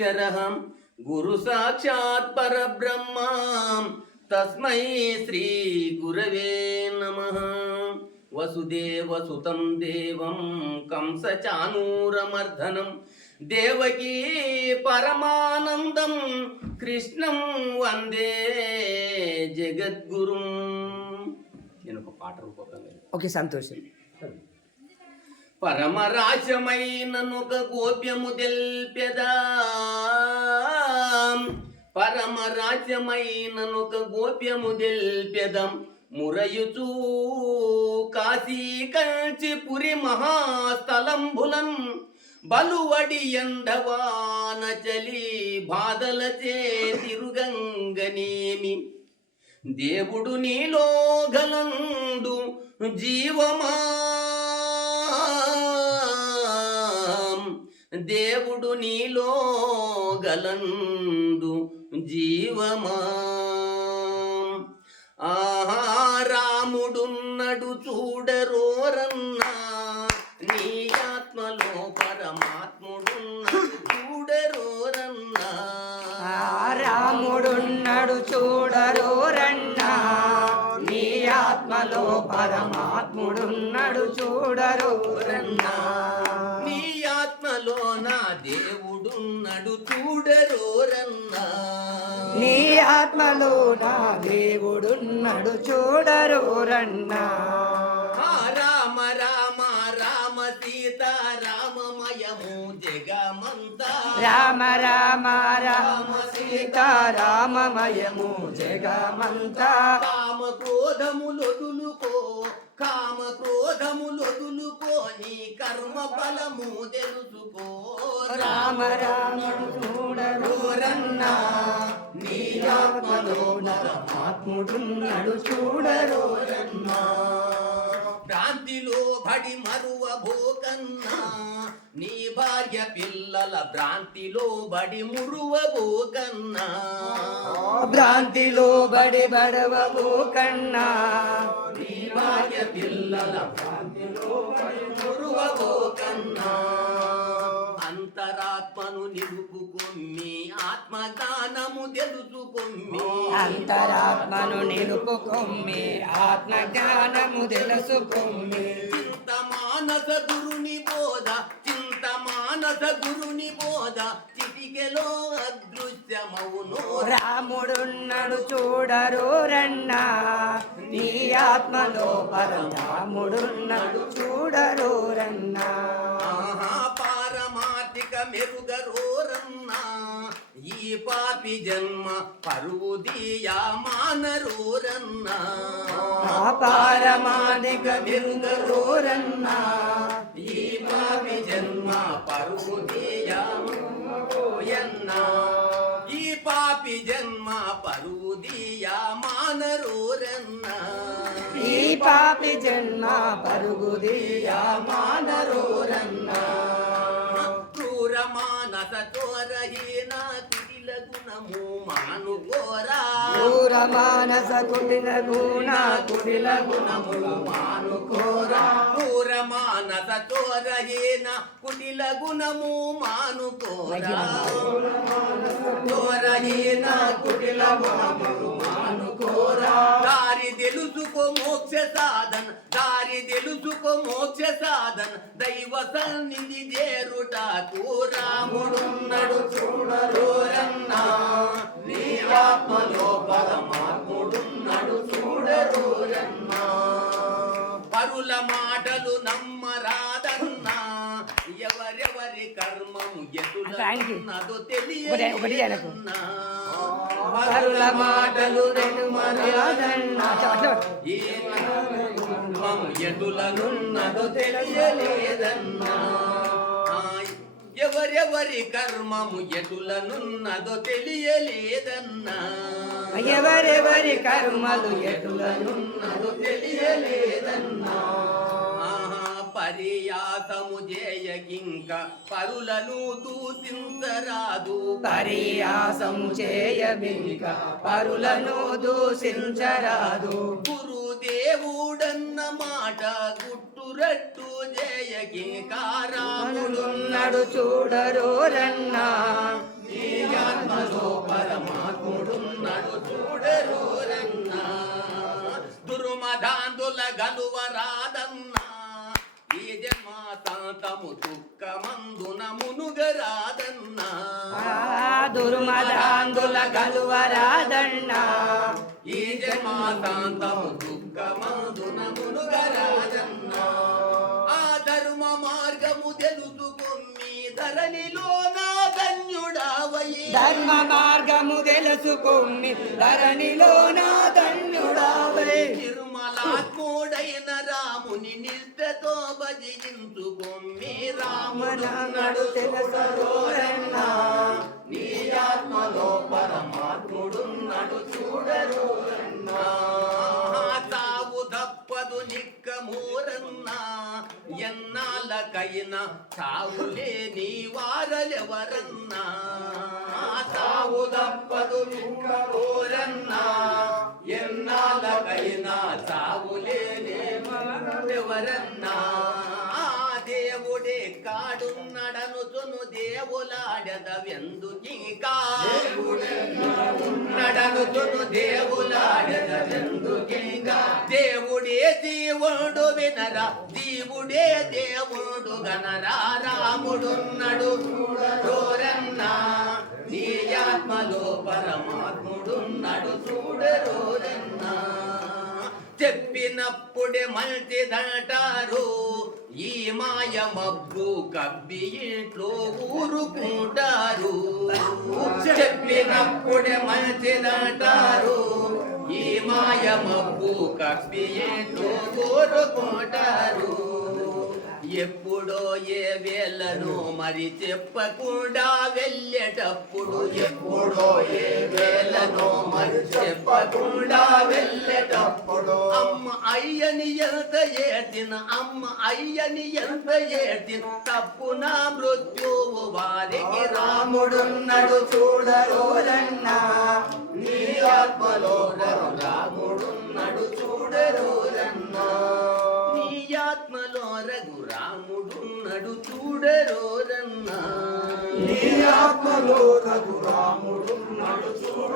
పరమేశ్వర గురు సాక్షాత్ పరబ్రహ్మ తస్మై శ్రీ గురవే నమ వసుదేవసుతం దేవం కంసచానూరమర్దనం దేవకీ పరమానందం కృష్ణం వందే జగద్గురుం నేను ఒక పాట రూపకంగా ఓకే సంతోషం పరమరాశమైననొక గోప్యము తెల్పెదా. పరమరాశమైననొక గోప్యము తెల్పెదం. మురయుచూ కాశీ కంచి పురి మహాస్థలంబులన్ బలువడి ఎండవాన చలి బాధలచే తిరుగంగనేమి. దేవుడు నీలో గలండు జీవమా దేవుడు నీలో గలందు జీవమా? ఆహా రాముడున్నడు చూడరోరన్నా నీ ఆత్మలో పరమాత్ముడున్నడు చూడరోరన్నా ఆ రాముడున్నాడు చూడరోరన్నా నీ ఆత్మలో పరమాత్ముడున్నాడు చూడరోరన్నా నీ ఆత్మలో నా దేవుడున్నాడు చూడరు రన్నా. రామ రామ రామ సీత రామమయము జగమంతా. రామ రామ రామ సీత రామమయము జగమంతా. కామ క్రోధములొదులుకో కామ క్రోధములొదులుకో నీ కర్మ ఫలము తెలుసుకో. రామ రామ చూడరు రన్నా. నీ ఆత్మలో పరమాత్ముడున్నాడు చూడరు రన్నా భ్రాంతిలో బడి మరువ భోకన్నా. నీ భార్య పిల్లల భ్రాంతిలో బడి మురువ భోకన్నా. భ్రాంతిలో బడి బడవవు కన్నా నీ భార్య పిల్లల భ్రాంతిలో బడి మురువ భోకన్నా. అంతరాత్మను నిలుపుకొమ్మి ఆత్మజ్ఞానము తెలుసుకొమ్మి. అంతరాత్మను నిలుపుకొమ్మి ఆత్మ జ్ఞానము తెలుసుకొమ్మి. చింత మానస గురుని బోధ చింత మానస గురుని బోధ చిటికెలో అదృశ్యమవును రాముడున్నాడు చూడరు రన్నా నీ ఆత్మలో పరమాముడున్నాడు చూడరు రన్నా. మెరుగరోరన్నా ఈ పాపి జన్మ పరువు దీయా మానరోరన్నా. ఆ పారమాదిక బిరుగరు రన్నా ఈ పాపి జన్మ పరువు దీయా పోయన్నా ఈ పాపి జన్మ పరువు దీయా మానరోరన్నా. ఈ పాపి జన్మ పరుగుదియా మానరోరన్నా. క్రూర మానస చోరహీన కుటిల గుణము మానుకోరా క్రూర మానస కుటిల గుణ కుటిల గుణములు మానుకోరా క్రూర మానస చోరహీన కుటిల గుణము మానుకోరా చోరహీన కుటిల గుణములు మోక్ష సాధన దారి తెలుసుకో మోక్ష సాధన. దైవ సన్నిధి చేరుటకు రాముడున్నడు చూడరోరన్నా నీ ఆత్మలో పరమాత్ముడున్నడు చూడరోరన్నా పరుల మాటలు నమ్మరాదన్నా. ఎవరెవరి కర్మము Thank you. పరుల మాటలు రెండు ఎటులనున్నదో తెలియలేదన్నా. ఎవరెవరి కర్మము ఎటులనున్నదో తెలియలేదన్నా. ఎవరెవరి కర్మలు ఎటులను ఉన్నదో తెలియలేదన్నా. పర్యాసము చేయకింక పరులను దూషించరాదు. పరియాసము పరులను దూషించరాదు. గురుదేవుడన్న మాట గుట్టురట్టు రాముడు రాముడున్నాడు చూడరు రన్నా. ఆత్మలో పరమాత్ముడున్నాడు చూడరోరన్నా దుర్మదాందుల గలువరాదన్నా జన్మాతాంతము దుఃఖమందున మునుగరాదన్నా దుర్మదాందుల కలువరాదన్నా ఈ జన్మాతాంతము దుఃఖమందున మునుగరాదన్నా ఆ ధర్మ మార్గము తెలుసుకుని ధరణిలో నా ధన్యుడావయి. ధర్మ మార్గము తెలుసుకుని ధరణిలో నా ధన్యుడావే తిరుమలాత్ముడైన రాముని నిష్టతో భజించుకొమ్మి రాముడన్నాడు తెలుసరోరన్నా. నీ ఆత్మలో పరమాత్ముడున్నాడు చూడరోరన్నా తావు తప్పదు నిక్కమూరన్నా. ఎన్నాళ్ళకైనా చావులే నీ వారలెవరన్నా. తావు తప్పదు నిక్కమూరన్నా. ఎన్నాళ్ళకైనా చావులే నీ వారలెవరన్నా దేవుడే కాడున్నడనుచును దేవులాడదవెందుకింకా నడనుచును దేవులాడదవెందుకింకా దేవుడే దేవుడు వినరా దేవుడే దేవుడు గనరా? రాముడున్నడు చూడరోరన్నా నీ ఆత్మలో పరమాత్ముడున్నడు చూడరోరన్నా చెప్పినప్పుడే మంచిదంటారు ఈ మాయ మబ్బు కబ్బి ఇంట్లో ఊరుకుంటారు. చెప్పినప్పుడే మంచిదంటారు ఈ మాయ మబ్బు కబ్బి ఇంట్లో ఊరుకుంటారు. ఎప్పుడో ఏ వేళను మరి చెప్పకుండా వెళ్ళేటప్పుడు ఎప్పుడో ఏ వేళను మరి చెప్పకుండా వెళ్ళేటప్పుడు అమ్మ అయ్యని ఎంత ఏటిన అమ్మ అయ్యని ఎంత ఏటిన తప్పు నా మృత్యువు వారికి రాముడున్నడు చూడరోరన్నా నీ ఆత్మలో చూడరోరన్నా. నీ ఆత్మలో రఘురాముడు నడు చూడ